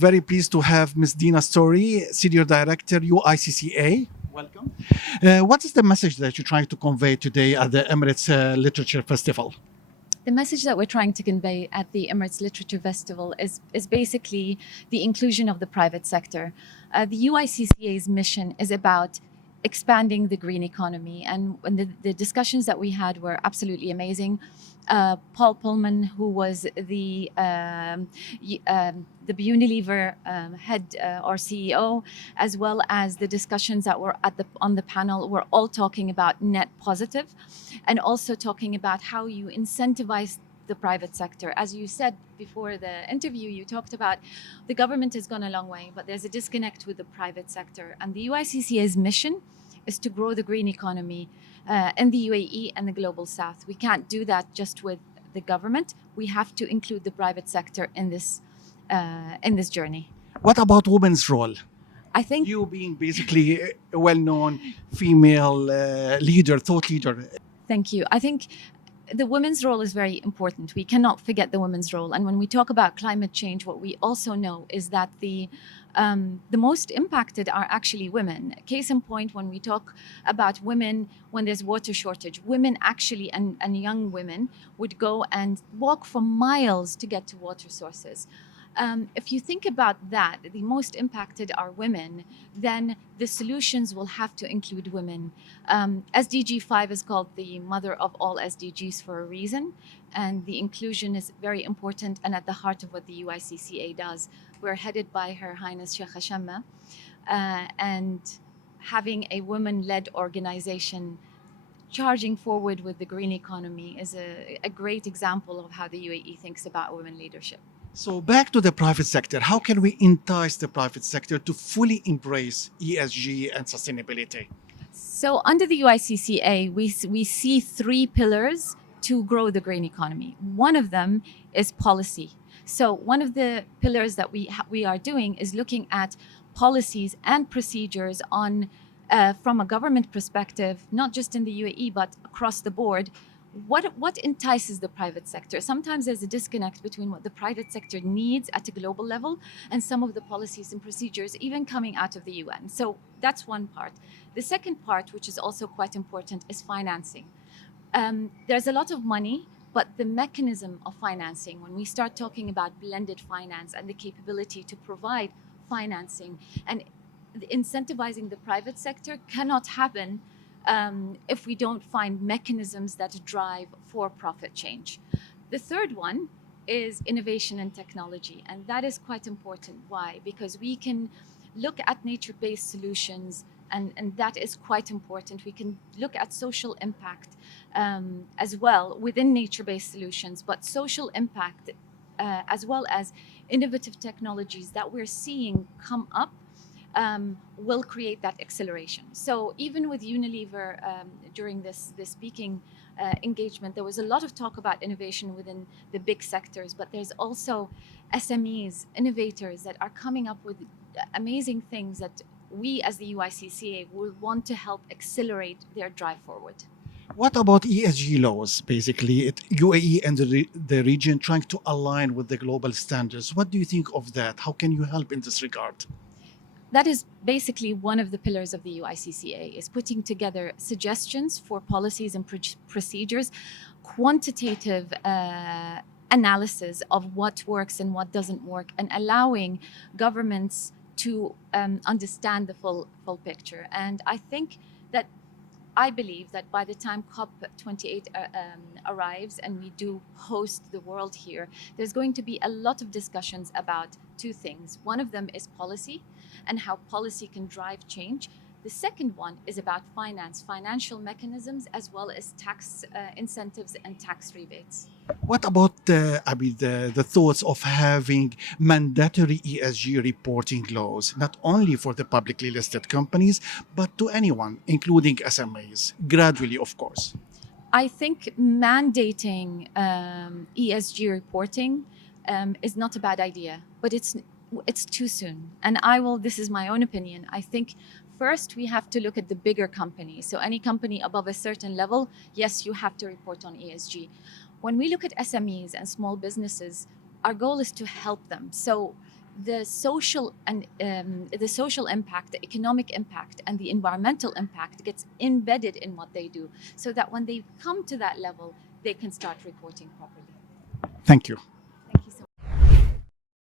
very pleased to have Ms. Dina Storey, Senior Director, UICCA. Welcome. What is the message that you're trying to convey today at the Emirates Literature Festival? The message that we're trying to convey at the Emirates Literature Festival is basically the inclusion of the private sector. The UICCA's mission is about expanding the green economy, and the discussions that we had were absolutely amazing. Paul Pullman, who was the Unilever head or CEO, as well as the discussions that were on the panel, were all talking about net positive, and also talking about how you incentivize the private sector. As you said before the interview, you talked about the government has gone a long way, but there's a disconnect with the private sector. And the UICCA's mission is to grow the green economy in the UAE and the global south. We can't do that just with the government. We have to include the private sector in this journey. What about women's role? I think You being basically a well-known female thought leader. Thank you. I think the women's role is very important. We cannot forget the women's role. And when we talk about climate change, what we also know is that the most impacted are actually women. Case in point, when we talk about women, when there's water shortage, women actually, and young women, would go and walk for miles to get to water sources. If you think about that, the most impacted are women, then the solutions will have to include women. SDG 5 is called the mother of all SDGs for a reason, and the inclusion is very important and at the heart of what the UICCA does. We're headed by Her Highness Sheikh Hashamma, and having a women-led organization charging forward with the green economy is a great example of how the UAE thinks about women leadership. So back to the private sector, how can we entice the private sector to fully embrace ESG and sustainability? So under the UICCA, we see three pillars to grow the green economy. One of them is policy. So one of the pillars that we are doing is looking at policies and procedures on from a government perspective, not just in the UAE, but across the board. What entices the private sector? Sometimes there's a disconnect between what the private sector needs at a global level and some of the policies and procedures even coming out of the UN. So that's one part. The second part, which is also quite important, is financing. There's a lot of money, but the mechanism of financing, when we start talking about blended finance and the capability to provide financing and incentivizing the private sector, cannot happen if we don't find mechanisms that drive for-profit change. The third one is innovation and technology, and that is quite important. Why? Because we can look at nature-based solutions, and that is quite important. We can look at social impact as well within nature-based solutions, but social impact as well as innovative technologies that we're seeing come up will create that acceleration. So even with Unilever during this speaking engagement, there was a lot of talk about innovation within the big sectors, but there's also SMEs, innovators that are coming up with amazing things that we as the UICCA will want to help accelerate their drive forward. What about ESG laws, basically, UAE and the region trying to align with the global standards? What do you think of that? How can you help in this regard? That is basically one of the pillars of the UICCA, is putting together suggestions for policies and procedures, quantitative analysis of what works and what doesn't work, and allowing governments to understand the full picture. And I believe that by the time COP28 arrives and we do host the world here, there's going to be a lot of discussions about two things. One of them is policy and how policy can drive change. The second one is about financial mechanisms, as well as tax incentives and tax rebates. What about the thoughts of having mandatory ESG reporting laws, not only for the publicly listed companies, but to anyone, including SMEs, gradually, of course? I think mandating ESG reporting is not a bad idea, but it's too soon. And this is my own opinion. I think first we have to look at the bigger companies. So any company above a certain level, yes, you have to report on ESG. When we look at SMEs and small businesses, our goal is to help them. So the social and the social impact, the economic impact, and the environmental impact gets embedded in what they do, so that when they come to that level, they can start reporting properly. Thank you.